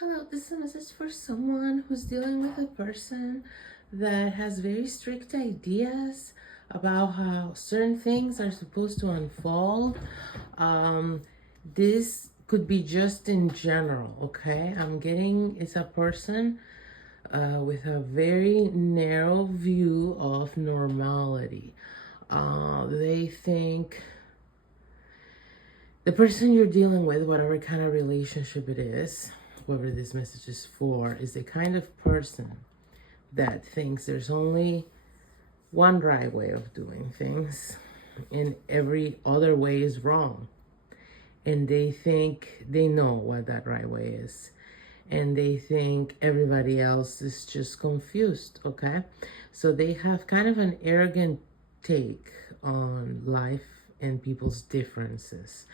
Hello, this is a message for someone who's dealing with a person that has very strict ideas about how certain things are supposed to unfold. This could be just in general, okay? I'm getting it's a person with a very narrow view of normality. They think the person you're dealing with, whatever kind of relationship it is, whoever this message is for, is the kind of person that thinks there's only one right way of doing things and every other way is wrong. And they think they know what that right way is. And they think everybody else is just confused, okay? So they have kind of an arrogant take on life and people's differences.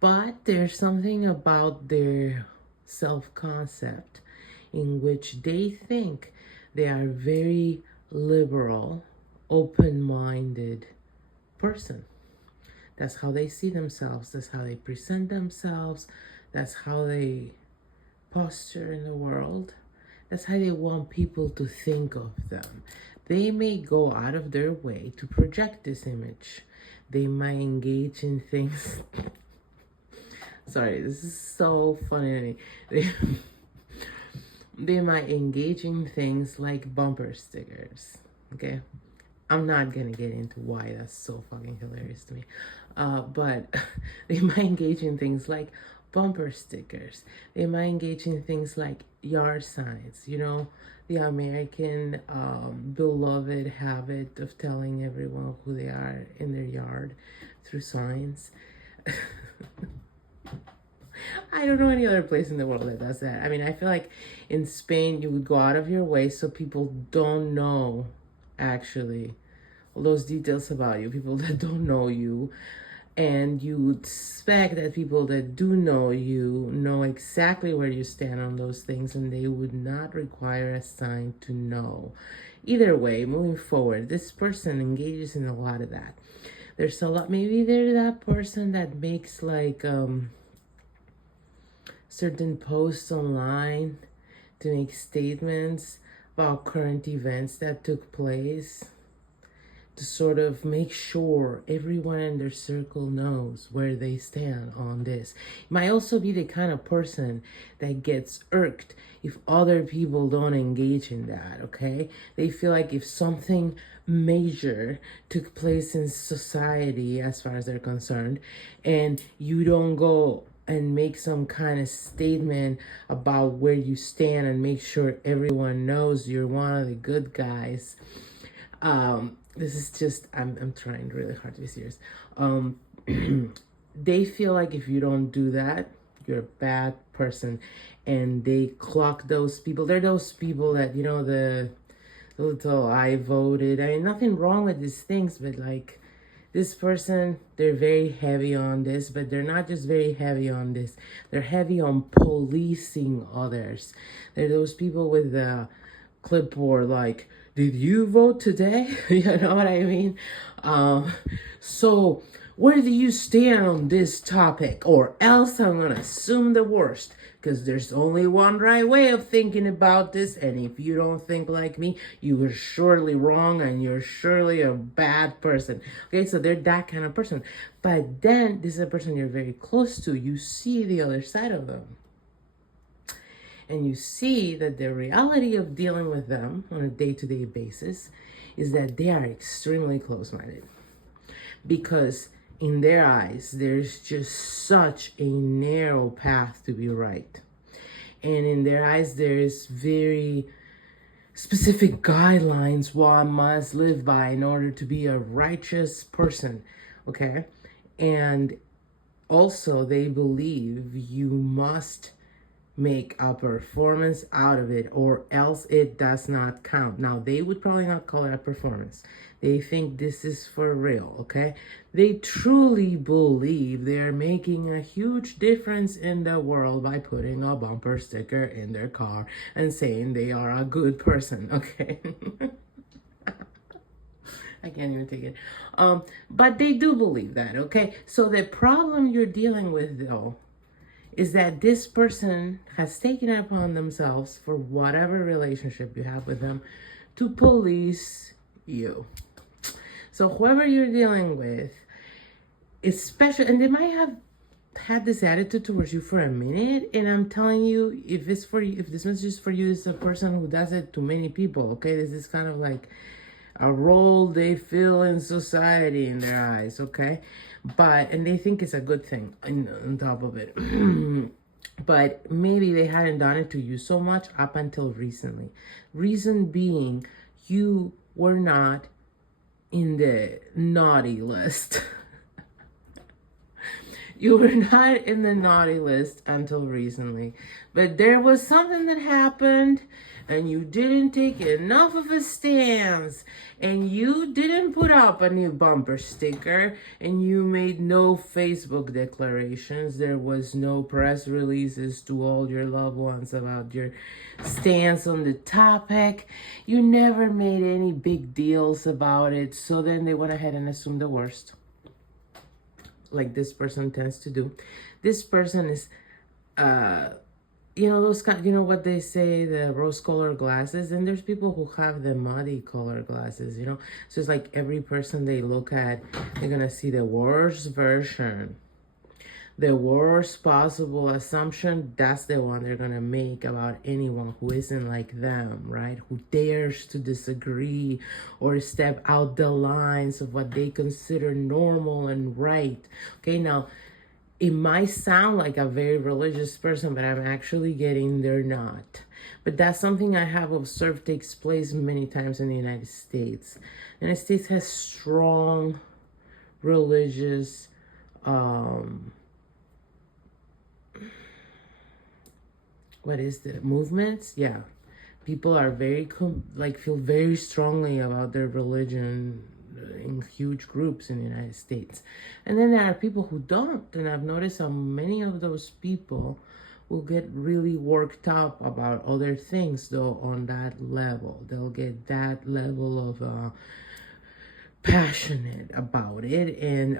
But there's something about their self-concept in which they think they are very liberal, open-minded person. That's how they see themselves. That's how they present themselves. That's how they posture in the world. That's how they want people to think of them. They may go out of their way to project this image. They might engage in things sorry, this is so funny to me. They might engage in things like bumper stickers, okay? I'm not gonna get into why that's so fucking hilarious to me. But they might engage in things like bumper stickers. They might engage in things like yard signs, you know, the American beloved habit of telling everyone who they are in their yard through signs. I don't know any other place in the world that does that. I mean, I feel like in Spain, you would go out of your way so people don't know, actually, all those details about you, people that don't know you. And you would expect that people that do know you know exactly where you stand on those things, and they would not require a sign to know. Either way, moving forward, this person engages in a lot of that. There's a lot, maybe they're that person that makes like, certain posts online to make statements about current events that took place, to sort of make sure everyone in their circle knows where they stand on this. It might also be the kind of person that gets irked if other people don't engage in that, okay? They feel like if something major took place in society as far as they're concerned, and you don't go and make some kind of statement about where you stand and make sure everyone knows you're one of the good guys. This is just, I'm trying really hard to be serious. They feel like if you don't do that, you're a bad person. And they clock those people. They're those people that, you know, the little I voted. I mean, nothing wrong with these things, but like, this person, they're very heavy on this, but they're not just very heavy on this. They're heavy on policing others. They're those people with the clipboard like, did you vote today? You know what I mean? So where do you stand on this topic? Or else I'm going to assume the worst. Because there's only one right way of thinking about this. And if you don't think like me, you are surely wrong and you're surely a bad person. Okay, so they're that kind of person. But then this is a person you're very close to. You see the other side of them. And you see that the reality of dealing with them on a day-to-day basis is that they are extremely close-minded. Because in their eyes, there's just such a narrow path to be right. And in their eyes, there is very specific guidelines one must live by in order to be a righteous person, okay? And also, they believe you must make a performance out of it or else it does not count. Now, they would probably not call it a performance. They think this is for real, okay? They truly believe they're making a huge difference in the world by putting a bumper sticker in their car and saying they are a good person, okay? I can't even take it. But they do believe that, okay? So the problem you're dealing with, though, is that this person has taken it upon themselves, for whatever relationship you have with them, to police you. So whoever you're dealing with, especially, and they might have had this attitude towards you for a minute, and I'm telling you, if this message is for you, it's a person who does it to many people. Okay, this is kind of like a role they feel in society in their eyes. Okay, and they think it's a good thing on top of it. But maybe they hadn't done it to you so much up until recently. Reason being, you were not in the naughty list. You were not in the naughty list until recently. But there was something that happened, and you didn't take enough of a stance, and you didn't put up a new bumper sticker, and you made no Facebook declarations. There was no press releases to all your loved ones about your stance on the topic. You never made any big deals about it, so then they went ahead and assumed the worst, like this person tends to do. This person is, those kind, what they say, the rose-colored glasses, and there's people who have the muddy-colored glasses, So it's like every person they look at, they're gonna see the worst version, the worst possible assumption. That's the one they're gonna make about anyone who isn't like them, right? Who dares to disagree or step out the lines of what they consider normal and right. Okay, now it might sound like a very religious person, but I'm actually getting they're not. But that's something I have observed takes place many times in the United States. The United States has strong religious movements? Yeah. People are very, feel very strongly about their religion in huge groups in the United States. And then there are people who don't. And I've noticed how many of those people will get really worked up about other things, though, on that level. They'll get that level of passionate about it and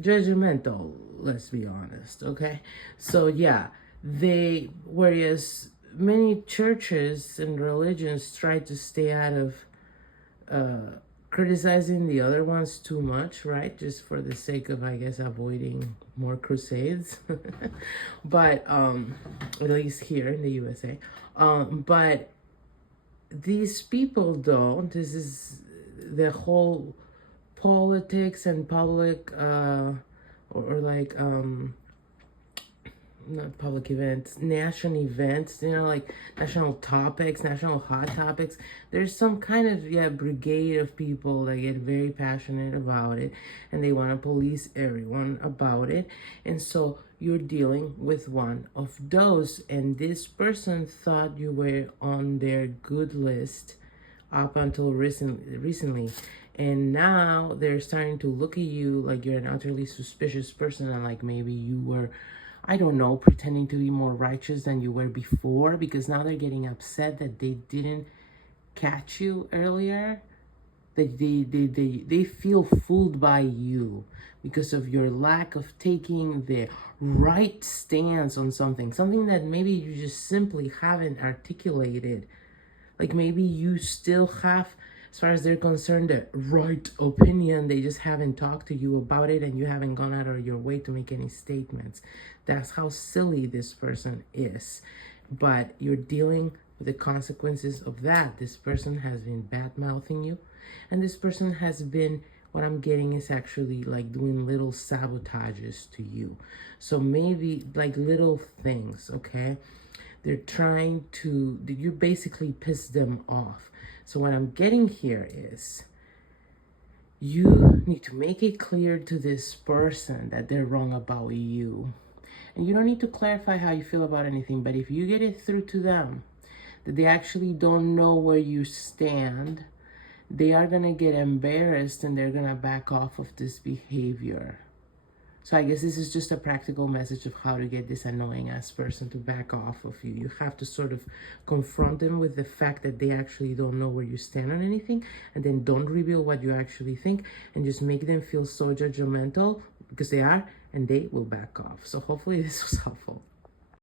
judgmental, let's be honest, okay? So, yeah. Whereas many churches and religions try to stay out of criticizing the other ones too much, right? Just for the sake of, I guess, avoiding more crusades. But at least here in the USA. But these people, though, this is the whole politics and public not public events, national events, like national topics, national hot topics. There's some kind of, brigade of people that get very passionate about it, and they want to police everyone about it. And so you're dealing with one of those, and this person thought you were on their good list up until recently. And now they're starting to look at you like you're an utterly suspicious person, and like maybe you were, I don't know, pretending to be more righteous than you were before, because now they're getting upset that they didn't catch you earlier. They feel fooled by you because of your lack of taking the right stance on something that maybe you just simply haven't articulated. Like maybe you still have, as far as they're concerned, the right opinion. They just haven't talked to you about it, and you haven't gone out of your way to make any statements. That's how silly this person is. But you're dealing with the consequences of that. This person has been bad-mouthing you, and this person has been, what I'm getting is actually like doing little sabotages to you. So maybe like little things, okay? They're trying to, you basically piss them off. So what I'm getting here is you need to make it clear to this person that they're wrong about you. And you don't need to clarify how you feel about anything, but if you get it through to them that they actually don't know where you stand, they are going to get embarrassed and they're going to back off of this behavior. So I guess this is just a practical message of how to get this annoying ass person to back off of you. You have to sort of confront them with the fact that they actually don't know where you stand on anything, and then don't reveal what you actually think, and just make them feel so judgmental, because they are, and they will back off. So hopefully this was helpful.